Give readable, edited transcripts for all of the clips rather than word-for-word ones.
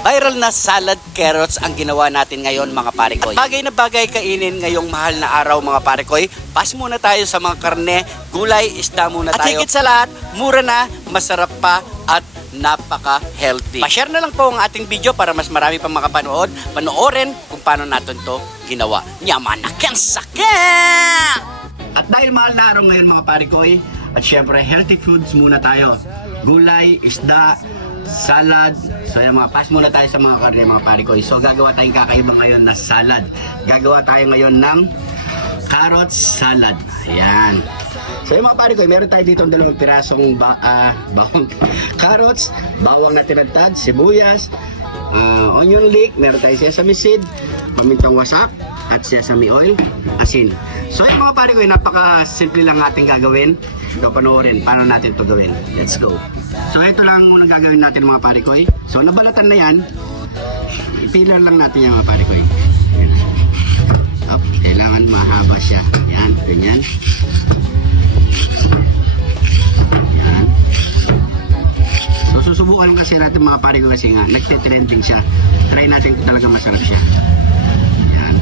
Viral na salad carrots ang ginawa natin ngayon mga parekoy. Bagay na bagay kainin ngayong mahal na araw mga parekoy. Pass muna tayo sa mga karne, gulay, isda muna tayo. At higit sa lahat, mura na, masarap pa at napaka-healthy. Pa-share na lang po ang ating video para mas marami pang makapanood. Panoorin kung paano natin to ginawa. Yaman na sakit! At dahil mahal na araw ngayon mga parekoy, at syempre healthy foods muna tayo. Gulay, isda, salad. So yung pass muna tayo sa mga karne mga parekoy. So gagawa tayong kakaiba ngayon na salad. Gagawa tayo ngayon ng carrot salad. Ayan. So yung mga parekoy, meron tayo dito dalawang pirasong bawang carrots, bawang na tinadtad, sibuyas, onion leek, meron tayo sesame seed, pamintang wasak, at sesame oil, asin. So yung mga parekoy, napaka-simple lang ating gagawin. So panoorin paano natin ito gawin. Let's go. So ito lang muna gagawin natin mga parekoy. So nabalatan na yan. Ipilar lang natin yung mga parekoy. Kailangan mahaba siya. Yan, ganyan. Yan. So susubukan lang kasi natin mga parekoy kasi nga nagte-trending siya. Try natin kung talaga masarap siya. Yan.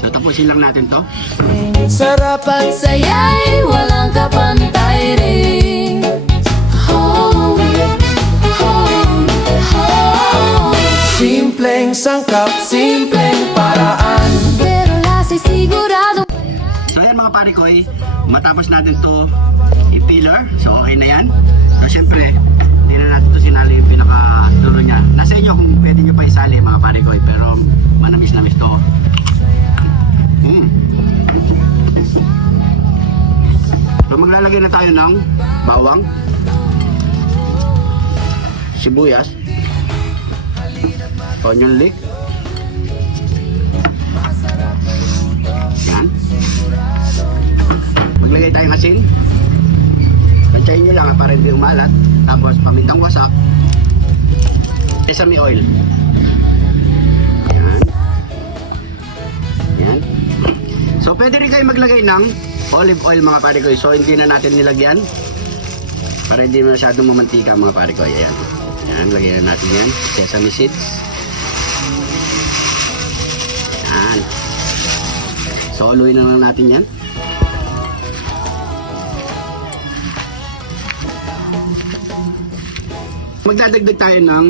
So tapusin lang natin to. Sarap at saya'y walang kapantay rin. Oh, oh, oh. Simpleng sangkap, simpleng paraan. Pero lasa'y sigurado. So ayan mga parekoy, matapos natin to i-pillar, so okay na yan. So syempre, hindi na natin to sinali yung pinaka-dulo niya. Nasa inyo kung pwede nyo pa isali mga parekoy, pero manamis-namis to. So maglalagay na tayo ng bawang, sibuyas, onion leek, yan. Maglagay tayong asin. Tansyahin nyo lang para hindi umalat. Tapos pamintang wasak, sesame oil. Yan. Yan. So pwede rin kayo maglagay ng olive oil mga parekoy. So hindi na natin nilagyan para hindi masyadong mamantika mga parekoy. Ayan. Yan, lagyan na natin yan. Sesame seeds. Yan. So haluin na lang natin yan. Magdadagdag tayo ng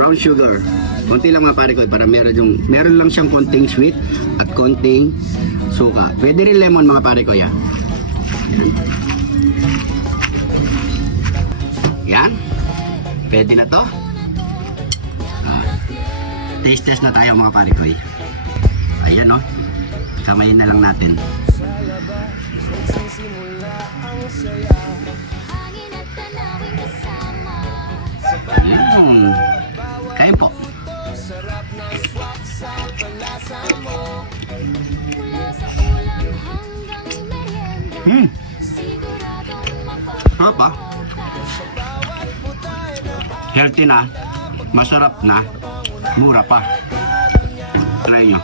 brown sugar. Konti lang mga parekoy para meron lang siyang konting sweet at konting suka. Pwede rin lemon mga parekoy. Yan. Yan. Pwede na to. Taste test na tayo mga parekoy. Ayan o. Kamayin na lang natin. Ayan. Kain po. Apa? Healthy na, masarap na, mura pa. Try nyo.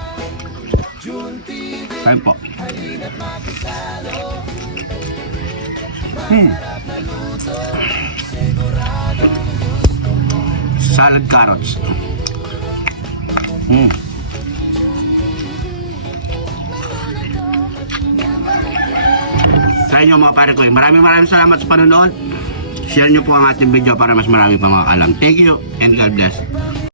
Kain po. Salad carrots. Try nyo mga parekoy. Maraming salamat sa panonood. Share nyo po ang ating video para mas marami pa makakalam. Thank you and God bless.